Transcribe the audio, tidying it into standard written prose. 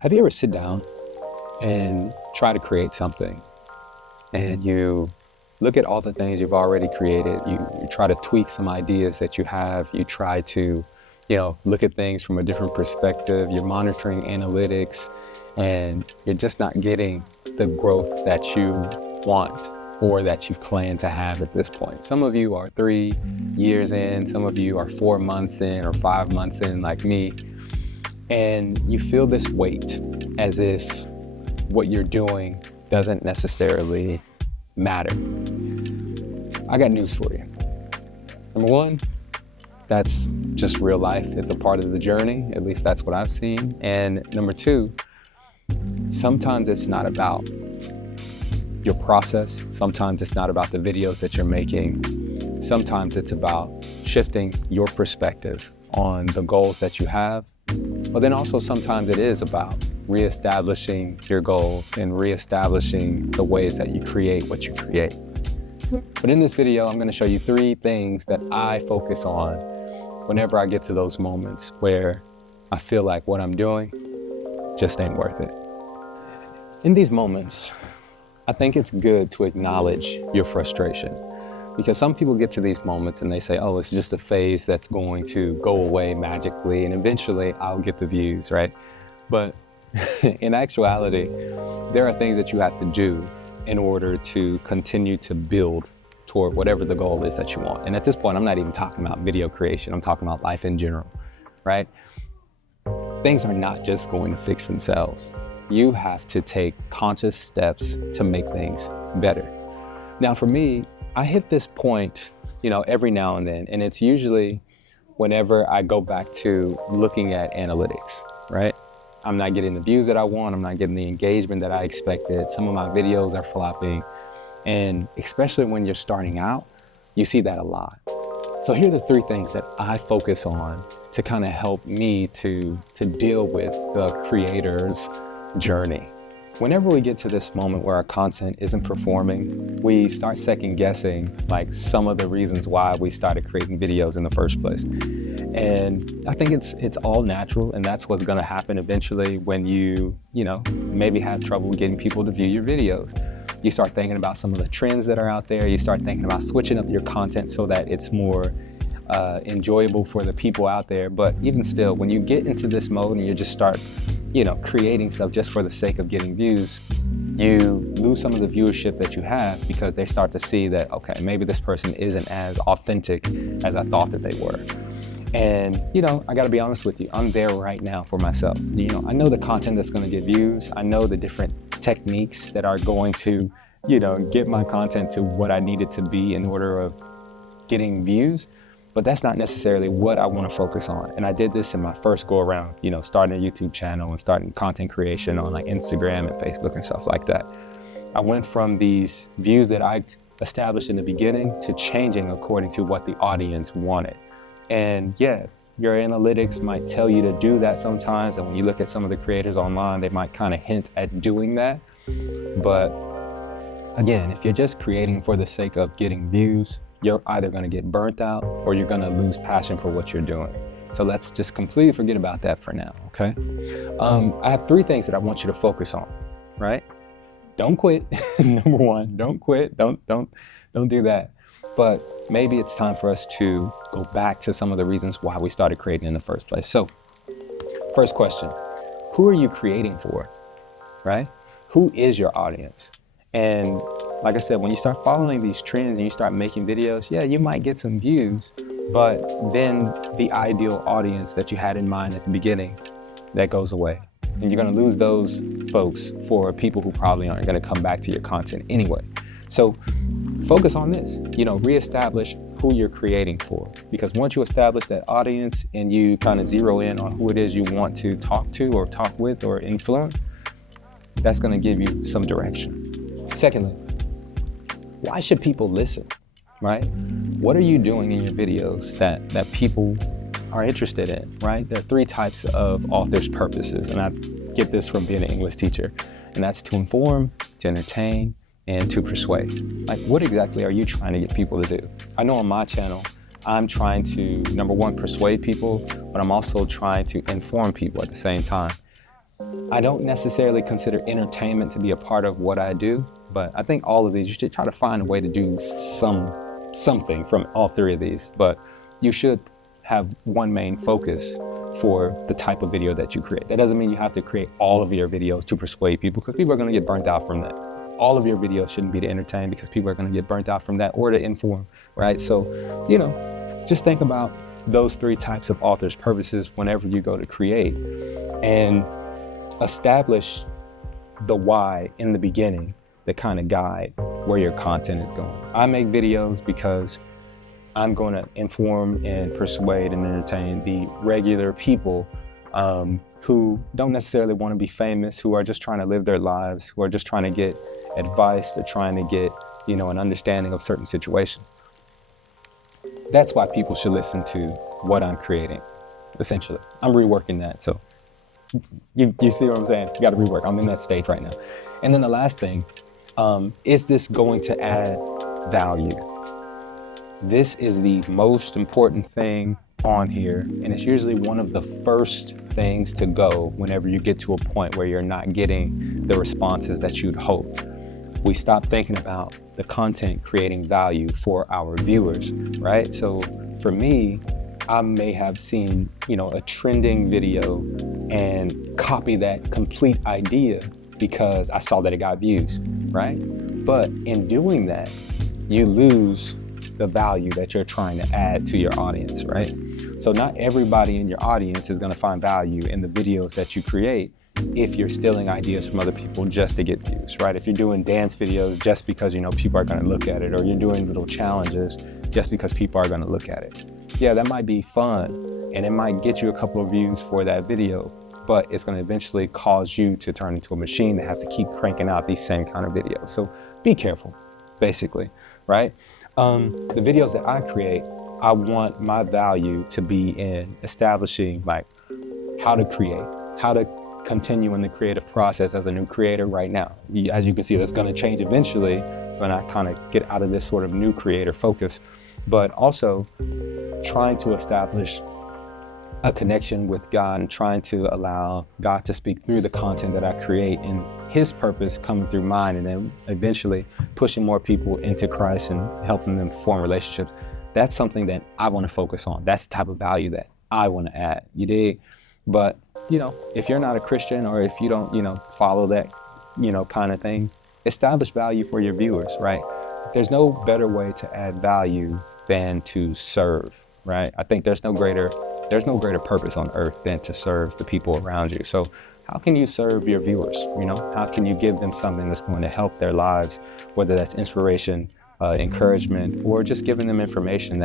Have you ever sit down and try to create something and you look at all the things you've already created, you try to tweak some ideas that you have, you try to, look at things from a different perspective, you're monitoring analytics, and you're just not getting the growth that you want or that you've planned to have at this point. Some of you are 3 years in, some of you are 4 months in or 5 months in like me, and you feel this weight as if what you're doing doesn't necessarily matter. I got news for you. Number one, that's just real life. It's a part of the journey. At least that's what I've seen. And number two, sometimes it's not about your process. Sometimes it's not about the videos that you're making. Sometimes it's about shifting your perspective on the goals that you have. But then also sometimes it is about reestablishing your goals and reestablishing the ways that you create what you create. But in this video, I'm going to show you 3 things that I focus on whenever I get to those moments where I feel like what I'm doing just ain't worth it. In these moments, I think it's good to acknowledge your frustration, because some people get to these moments and they say, oh, it's just a phase that's going to go away magically and eventually I'll get the views, right? But in actuality, there are things that you have to do in order to continue to build toward whatever the goal is that you want. And at this point, I'm not even talking about video creation. I'm talking about life in general, right? Things are not just going to fix themselves. You have to take conscious steps to make things better. Now, for me, I hit this point, every now and then, and it's usually whenever I go back to looking at analytics, right? I'm not getting the views that I want. I'm not getting the engagement that I expected. Some of my videos are flopping. And especially when you're starting out, you see that a lot. So here are the 3 things that I focus on to kind of help me to deal with the creator's journey. Whenever we get to this moment where our content isn't performing, we start second guessing like some of the reasons why we started creating videos in the first place. And I think it's all natural, and that's what's gonna happen eventually when you maybe have trouble getting people to view your videos. You start thinking about some of the trends that are out there. You start thinking about switching up your content so that it's more enjoyable for the people out there. But even still, when you get into this mode and you just start creating stuff just for the sake of getting views, you lose some of the viewership that you have because they start to see that, okay, maybe this person isn't as authentic as I thought that they were. And, I gotta be honest with you, I'm there right now for myself. I know the content that's gonna get views. I know the different techniques that are going to, get my content to what I need it to be in order of getting views. But that's not necessarily what I want to focus on. And I did this in my first go around, starting a YouTube channel and starting content creation on like Instagram and Facebook and stuff like that. I went from these views that I established in the beginning to changing according to what the audience wanted. And yeah, your analytics might tell you to do that sometimes. And when you look at some of the creators online, they might kind of hint at doing that. But again, if you're just creating for the sake of getting views, you're either going to get burnt out or you're going to lose passion for what you're doing. So let's just completely forget about that for now, okay? I have 3 things that I want you to focus on, right? Don't quit. Number 1, don't quit. Don't do that. But maybe it's time for us to go back to some of the reasons why we started creating in the first place. So, first question, who are you creating for, right? Who is your audience? And like I said, when you start following these trends and you start making videos, yeah, you might get some views, but then the ideal audience that you had in mind at the beginning, that goes away. And you're gonna lose those folks for people who probably aren't gonna come back to your content anyway. So focus on this, reestablish who you're creating for. Because once you establish that audience and you kind of zero in on who it is you want to talk to or talk with or influence, that's gonna give you some direction. Secondly, why should people listen, right? What are you doing in your videos that people are interested in, right? There are 3 types of authors' purposes, and I get this from being an English teacher, and that's to inform, to entertain, and to persuade. Like, what exactly are you trying to get people to do? I know on my channel, I'm trying to, number one, persuade people, but I'm also trying to inform people at the same time. I don't necessarily consider entertainment to be a part of what I do, but I think all of these, you should try to find a way to do something from all three of these, but you should have one main focus for the type of video that you create. That doesn't mean you have to create all of your videos to persuade people, because people are going to get burnt out from that. All of your videos shouldn't be to entertain, because people are going to get burnt out from that, or to inform, right? So, just think about those three types of authors' purposes whenever you go to create, and establish the why in the beginning that kind of guide where your content is going. I make videos because I'm going to inform and persuade and entertain the regular people who don't necessarily want to be famous, who are just trying to live their lives, who are just trying to get advice, they're trying to get, an understanding of certain situations. That's why people should listen to what I'm creating, essentially. I'm reworking that, so you see what I'm saying? You got to rework. I'm in that stage right now. And then the last thing, is this going to add value? This is the most important thing on here, and it's usually one of the first things to go whenever you get to a point where you're not getting the responses that you'd hope. We stop thinking about the content creating value for our viewers, right? So for me, I may have seen, a trending video and copy that complete idea because I saw that it got views, right? But in doing that, you lose the value that you're trying to add to your audience, right? So not everybody in your audience is going to find value in the videos that you create if you're stealing ideas from other people just to get views, right? If you're doing dance videos just because, people are going to look at it, or you're doing little challenges just because people are going to look at it. Yeah, that might be fun, and it might get you a couple of views for that video, but it's going to eventually cause you to turn into a machine that has to keep cranking out these same kind of videos. So be careful, basically, right? The videos that I create, I want my value to be in establishing how to create, how to continue in the creative process as a new creator right now. As you can see, that's going to change eventually when I kind of get out of this sort of new creator focus, but also trying to establish a connection with God and trying to allow God to speak through the content that I create, and his purpose coming through mine, and then eventually pushing more people into Christ and helping them form relationships. That's something that I want to focus on. That's the type of value that I want to add, you dig? But, if you're not a Christian, or if you don't, follow that, kind of thing, establish value for your viewers, right? There's no better way to add value than to serve, right? I think there's no greater purpose on earth than to serve the people around you. So how can you serve your viewers? How can you give them something that's going to help their lives, whether that's inspiration, encouragement, or just giving them information that